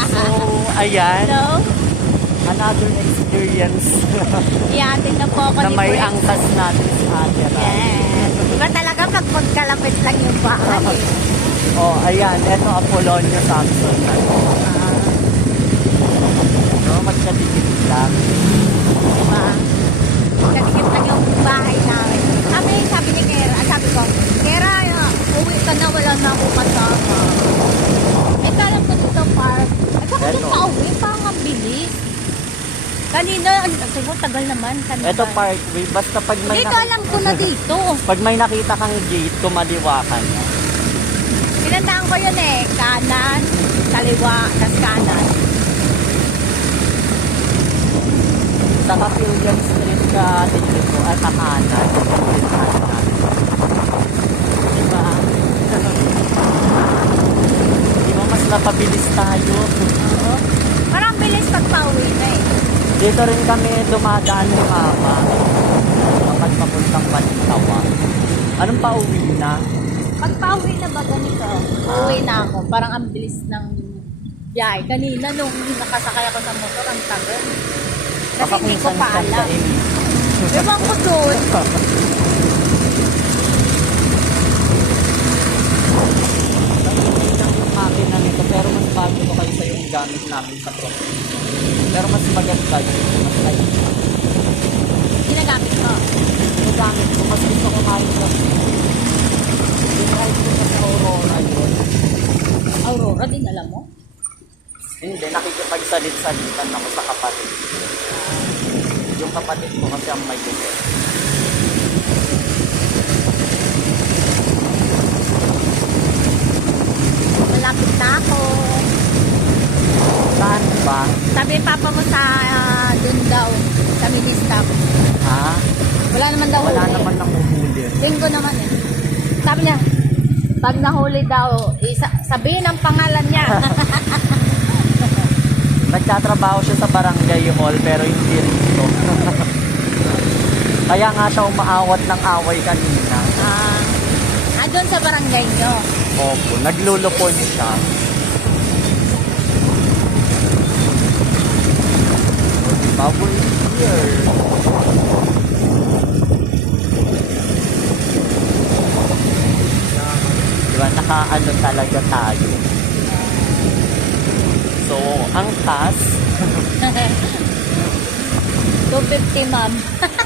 So, ayan. Hello? Another experience Yeah, tingnan po ako na ni may Prince. angkas natin sa atin. Yes. Iba talaga pag magkalapit lang yung bahay. eh. Oh, ayan. Ito, Apolonio Samson. Ah, No, magkadikit lang. diba? Nagkikip lang yung bahay namin. Sabi, sabi ni Kera, ah, sabi ko, Kera, uh, uwi ka na, wala na akong kasama. Eh, kala ko dito park. Eh, bakit Eto. yung pauwi? Parang ang bilis. Kanina, siguro tagal naman. Kanina. Ito, parkway. Basta pag may, Hindi ko nakita, alam ko na dito. pag may nakita kang gate, kumaliwa ka niya. Pinandaan ko yun eh. Kanan, kaliwa, tas kanan. Sa Capillion Street ka dito at kakanan. Diba? Di ba mas napabilis tayo? Oo. Parang bilis pag pauwi na eh. Dito rin kami dumadaan ni Mama. Kapag papuntang Palintawa. Anong pauwi na? Pag pauwi na ba ganito, uuwi na ako. Parang ang bilis ng biyahe. Kanina nung nakasakay ako sa motor, ang tagal. Kasi Baka hindi ko pa alam. Ewan ko doon. Nainay lang yung makina nito pero mas bago ko kayo sa yung gamit namin sa pro. Pero mas maganda yun. Mas light. Ginagamit ko. Yung gamit ko, mas gusto ko sa yung ride ko sa Aurora yun. Aurora din, alam mo? Hindi, nakikipagsalit-salitan ako sa kapatid. Yung kapatid ko kasi ang may gusto. Malapit na ako. Saan ba? Sabi papa mo sa ah, dun daw, sa mini-stop. Ha? Wala naman daw Wala huli. naman nanguhuli. Linggo naman eh. Sabi niya, pag nahuli daw, isa, sabihin ang pangalan niya. Nagtatrabaho siya sa barangay hall pero hindi rito. Kaya nga siya umaawat ng away kanina. Ah, ah, doon sa barangay nyo. Opo, naglulupon siya. Diba, nakaano talaga tayo. So, ang task, 250 ma'am.